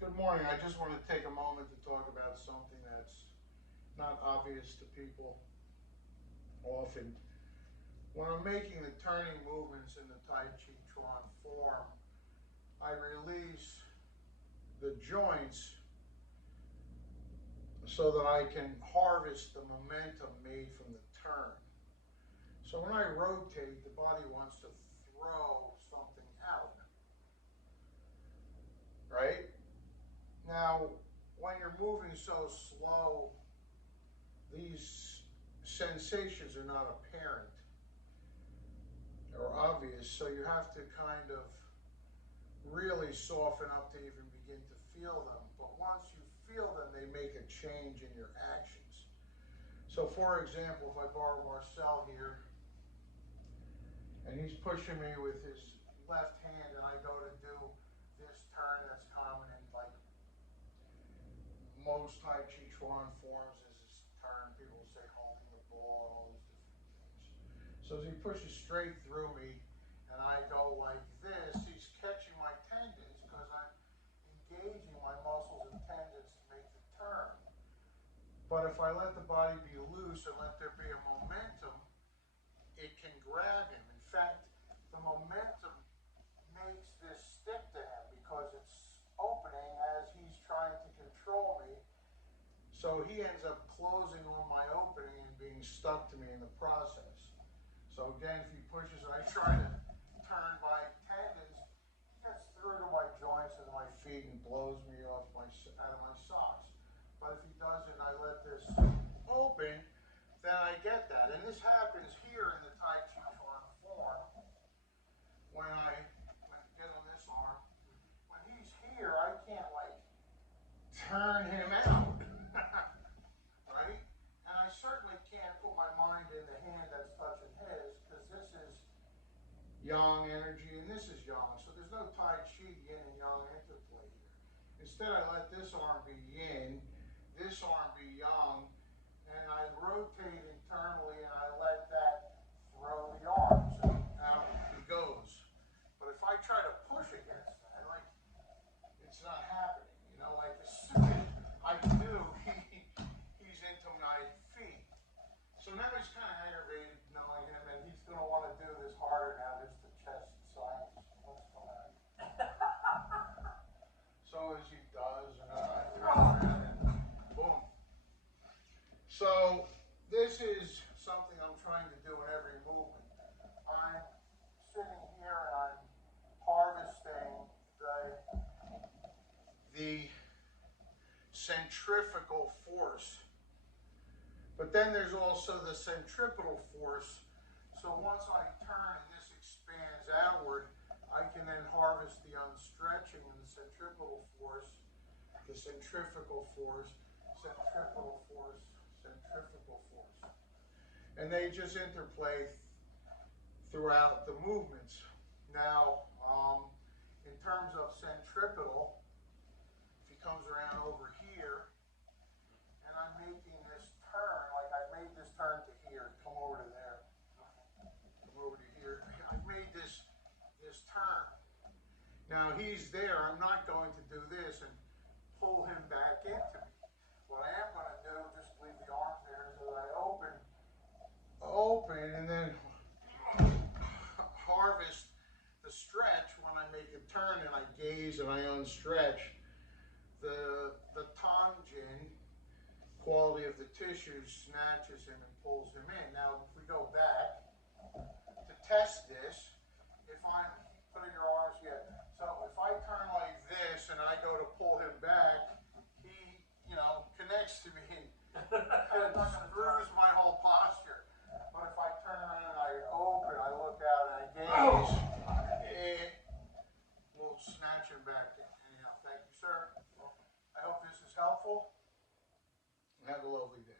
Good morning. I just want to take a moment to talk about something that's not obvious to people often. When I'm making the turning movements in the Taichichuan form, I release the joints so that I can harvest the momentum made from the turn. So when I rotate, the body wants to throw something out, right? Now, when you're moving so slow, these sensations are not apparent or obvious, so you have to kind of really soften up to even begin to feel them. But once you feel them, they make a change in your actions. So for example, if I borrow Marcel here, and he's pushing me with his left hand, and I go to do this turn that's common in like most Taichichuan forms is this turn. People say holding the ball, all these different things. So as he pushes straight through me, and I go like this, he's catching my tendons because I'm engaging my muscles and tendons to make the turn. But if I let the body be loose and let there be a momentum, it can grab him. In fact, the momentum makes this stick to him because it's opening as he's trying to control me. So he ends up closing on my opening and being stuck to me in the process. So again, if he pushes and I try to turn my tendons, he gets through to my joints and my feet and blows me off out of my socks. But if he doesn't, I let this open, then I get that. And this happens here in the Taichichuan form. When I get on this arm, when he's here, I can't like turn him out, right? And I certainly can't put my mind in the hand that's touching his, because this is yang energy and this is yang. So there's no Tai Chi yin and yang interplay here. Instead, I let this arm be yin, this arm be yang, and I rotate internally and I let that throw the arms and out he goes. But if I try to push against that, like, it's not happening. You know, like as soon as I do, he's into my feet. So now he's kind of aggravated knowing him, and he's going to want to do this harder now. There's the chest science. What's going on? So as he does, and then I turn around and boom. So this is something I'm trying to do in every movement. I'm sitting here and I'm harvesting the centrifugal force. But then there's also the centripetal force. So once I turn and this expands outward, I can then harvest the unstretching and the centripetal force, the centrifugal force, centripetal force, centrifugal force. And they just interplay throughout the movements. Now, in terms of centripetal, if he comes around over here, and I'm making this turn, like I made this turn to here, come over to there, come over to here. I made this turn. Now he's there. I'm not going to do this and pull him back into me. What I am going to do, just leave the arms there so that I open, and then harvest the stretch when I make a turn and I gaze and I unstretch. The tanjin quality of the tissue snatches him and pulls him in. Now, if we go back to test this, if I'm putting your arms here, so if I turn like this and I go to pull him back, he, connects to me and screws my whole posture. But if I turn around and I open, I look out and I gaze, it will snatch him back in. Anyhow, thank you, sir. I hope this is helpful. Have a lovely day.